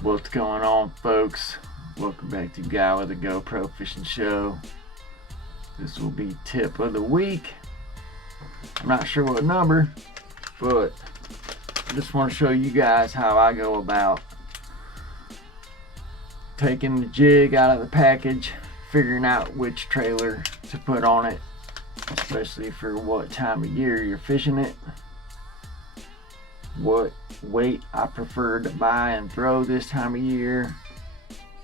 What's going on, folks? Welcome back to Guy with a GoPro Fishing Show. This will be tip of the week. I'm not sure what number, but I just want to show you guys how I go about taking the jig out of the package, figuring out which trailer to put on it, especially for what time of year you're fishing it, what weight I prefer to buy and throw this time of year,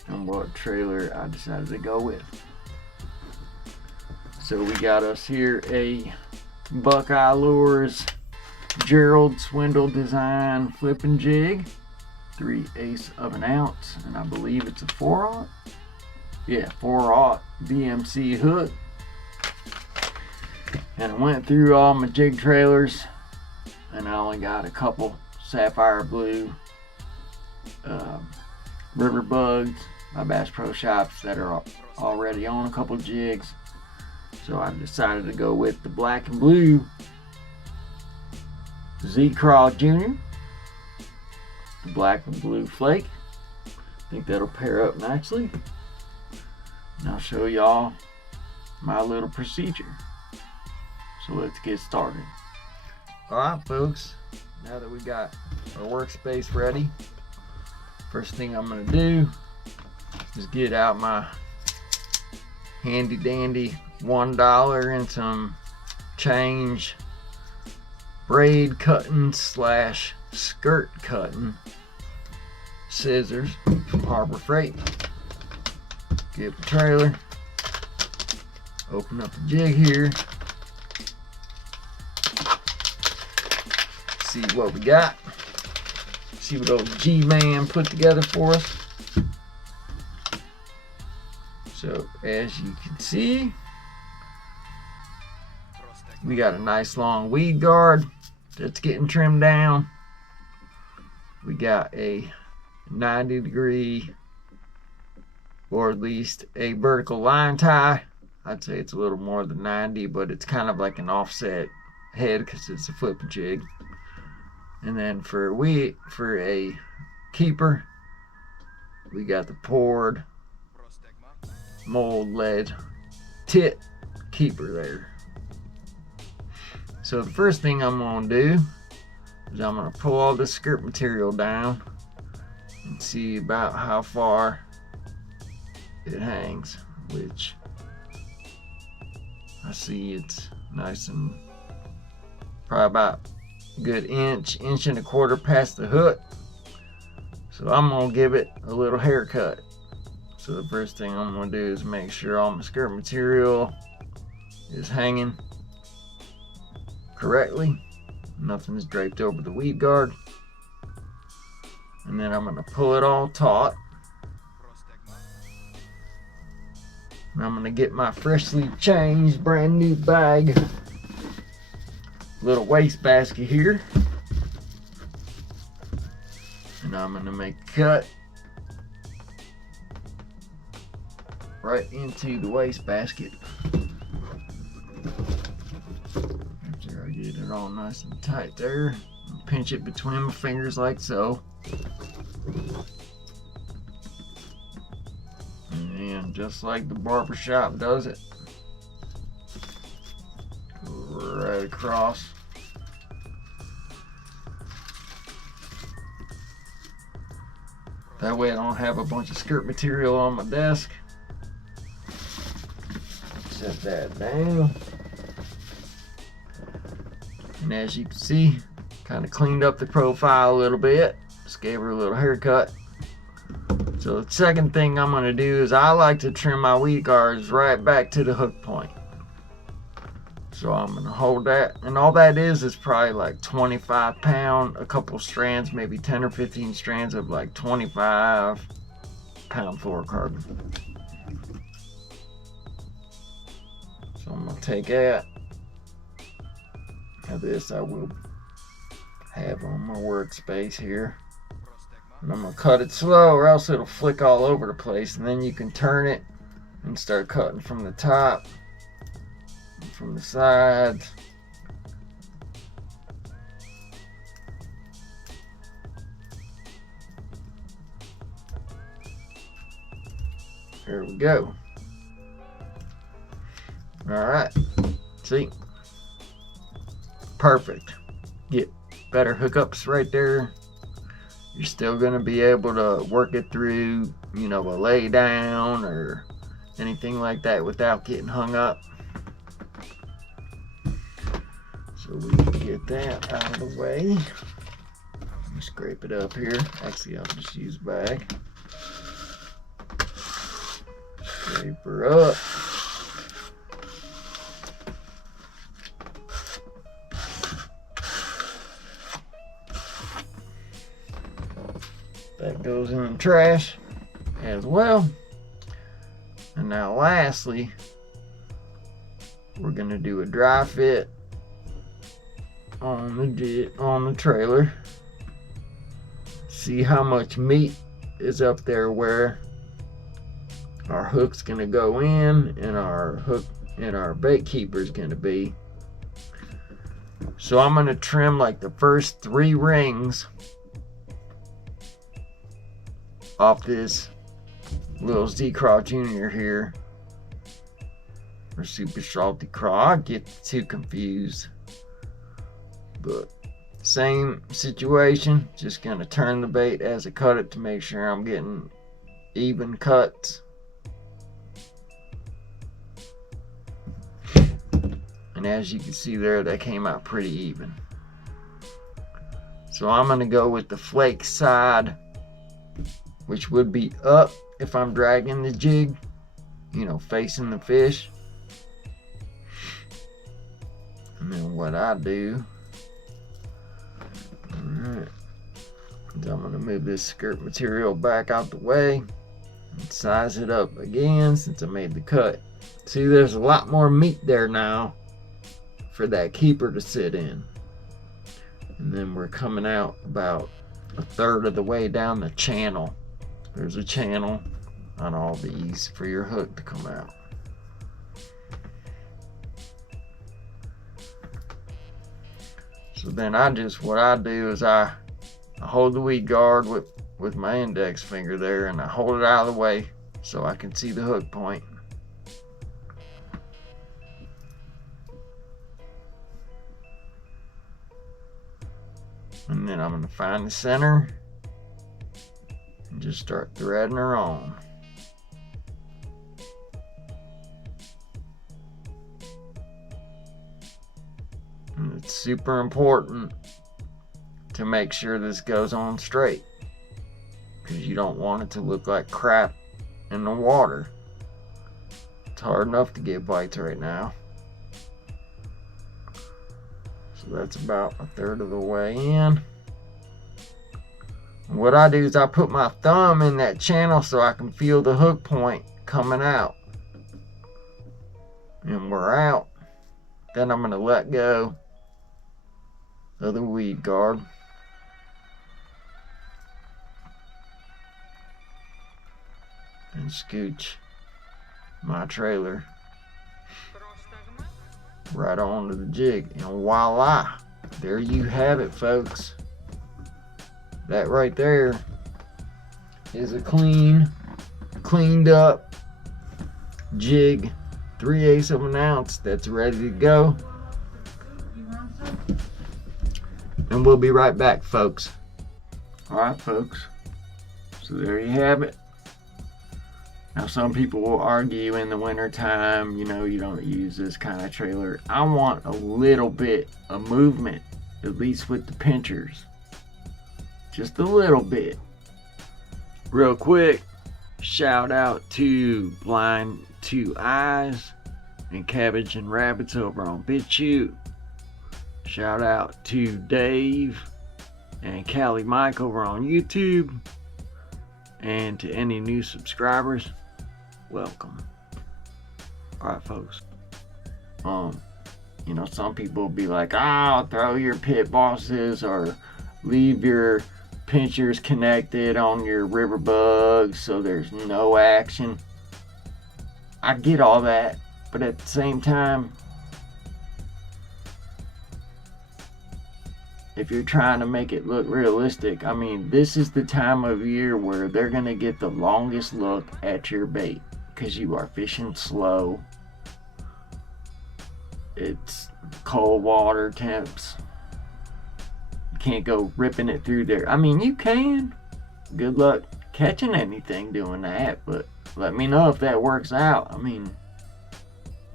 and what trailer I decided to go with. So we got us here a Buckeye Lures Gerald Swindle design flipping jig, 3/8 of an ounce, and I believe it's a 4/0. Yeah, 4/0 VMC hook. And I went through all my jig trailers, and I only got a couple sapphire blue river bugs by Bass Pro Shops that are already on a couple jigs. So I decided to go with the black and blue Z-Craw Jr., the black and blue flake. I think that'll pair up nicely. And I'll show y'all my little procedure. So let's get started. Alright folks, now that we got our workspace ready, first thing I'm going to do is get out my handy dandy $1 and some change braid cutting / skirt cutting scissors from Harbor Freight. Get the trailer, open up the jig here, see what we got, see what old G-Man put together for us. So as you can see, we got a nice long weed guard that's getting trimmed down. We got a 90-degree, or at least a vertical line tie. I'd say it's a little more than 90, but it's kind of like an offset head because it's a flipping jig. And then for a keeper, we got the poured mold lead tit keeper there. So the first thing I'm going to do is I'm going to pull all this skirt material down and see about how far it hangs, which I see it's nice and probably about a good inch and a quarter past the hook. So I'm going to give it a little haircut. So the first thing I'm going to do is make sure all my skirt material is hanging correctly. Nothing's draped over the weed guard. And then I'm going to pull it all taut. And I'm going to get my freshly changed brand new bag, little waste basket here. And I'm going to make a cut right into the waste basket. After I get it all nice and tight there, I'll pinch it between my fingers like so. And then just like the barber shop does it, right across. That way I don't have a bunch of skirt material on my desk. Set that down. And as you can see, kind of cleaned up the profile a little bit. Just gave her a little haircut. So the second thing I'm going to do is I like to trim my weed guards right back to the hook point. So I'm going to hold that, and all that is probably like 25 pound, a couple strands, maybe 10 or 15 strands of like 25 pound fluorocarbon. So I'm going to take that. Now this I will have on my workspace here. And I'm going to cut it slow or else it'll flick all over the place, and then you can turn it and start cutting from the top, from the sides. There we go. Alright. See? Perfect. Get better hookups right there. You're still going to be able to work it through, you know, a lay down or anything like that without getting hung up. So we can get that out of the way. Let me scrape it up here. Actually, I'll just use a bag. Scrape her up. That goes in the trash as well. And now lastly, we're going to do a dry fit on the trailer. See how much meat is up there where our hook's going to go in and our hook and our bait keeper is going to be. So I'm going to trim like the first 3 rings off this little Z-Craw Jr. here, or Super Salty Craw. I get the two confused, but same situation. Just gonna turn the bait as I cut it to make sure I'm getting even cuts. And as you can see there, they came out pretty even. So I'm gonna go with the flake side, which would be up if I'm dragging the jig, you know, facing the fish. And then what I do, alright, is I'm going to move this skirt material back out the way and size it up again since I made the cut. See, there's a lot more meat there now for that keeper to sit in. And then we're coming out about 1/3 of the way down the channel. There's a channel on all these for your hook to come out. So then what I do is I hold the weed guard with my index finger there, and I hold it out of the way so I can see the hook point. And then I'm going to find the center and just start threading her on. And it's super important to make sure this goes on straight, because you don't want it to look like crap in the water. It's hard enough to get bites right now. So that's about 1/3 of the way in. And what I do is I put my thumb in that channel so I can feel the hook point coming out. And we're out. Then I'm going to let go of the weed guard. And scooch my trailer right onto the jig. And voila, there you have it, folks. That right there is a cleaned up jig, 3/8 of an ounce that's ready to go. And we'll be right back, folks. Alright, folks. So there you have it. Now, some people will argue in the winter time, you know, you don't use this kind of trailer. I want a little bit of movement, at least with the pinchers. Just a little bit. Real quick, shout out to Blind Two Eyes and Cabbage and Rabbits over on BitChute. Shout out to Dave and Callie Mike over on YouTube. And to any new subscribers, welcome. Alright, folks. You know, some people will be like, oh, throw your pit bosses or leave your pinchers connected on your river bugs so there's no action. I get all that, but at the same time, if you're trying to make it look realistic, I mean, this is the time of year where they're going to get the longest look at your bait. because you are fishing slow. It's cold water temps. You can't go ripping it through there. I mean, you can. Good luck catching anything doing that, but let me know if that works out. I mean,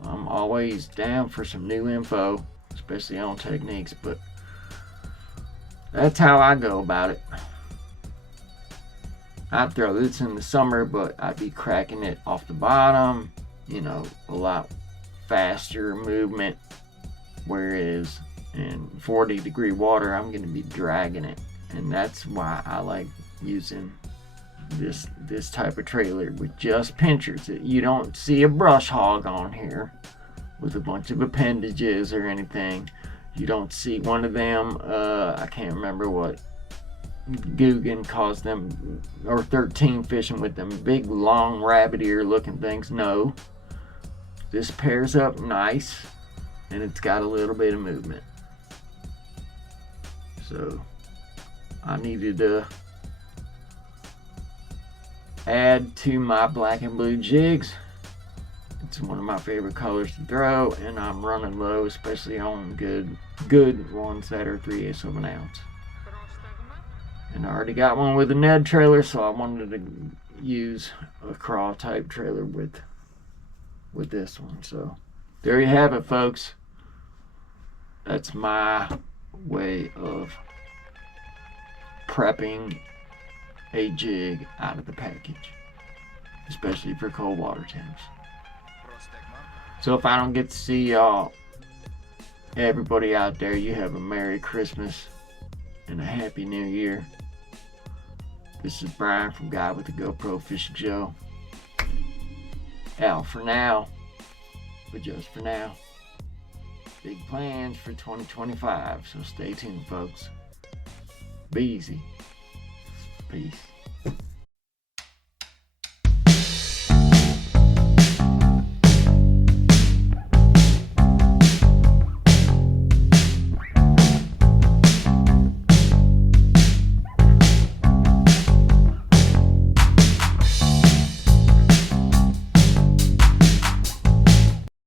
I'm always down for some new info, especially on techniques, but that's how I go about it. I'd throw this in the summer, but I'd be cracking it off the bottom, you know, a lot faster movement, whereas in 40-degree water, I'm going to be dragging it, and that's why I like using this type of trailer with just pinchers. You don't see a brush hog on here with a bunch of appendages or anything. You don't see one of them, I can't remember what Guggen calls them, or 13 fishing with them big long rabbit ear looking things. No, this pairs up nice and it's got a little bit of movement. So I needed to add to my black and blue jigs. It's one of my favorite colors to throw, and I'm running low, especially on good ones that are 3/8 of an ounce. And I already got one with a Ned trailer, so I wanted to use a craw type trailer with this one. So there you have it, folks. That's my way of prepping a jig out of the package, especially for cold water temps. So if I don't get to see y'all, everybody out there, you have a Merry Christmas and a Happy New Year. This is Brian from Guy with the GoPro Fishing Show. Out for now, but just for now. Big plans for 2025, so stay tuned, folks. Be easy. Peace.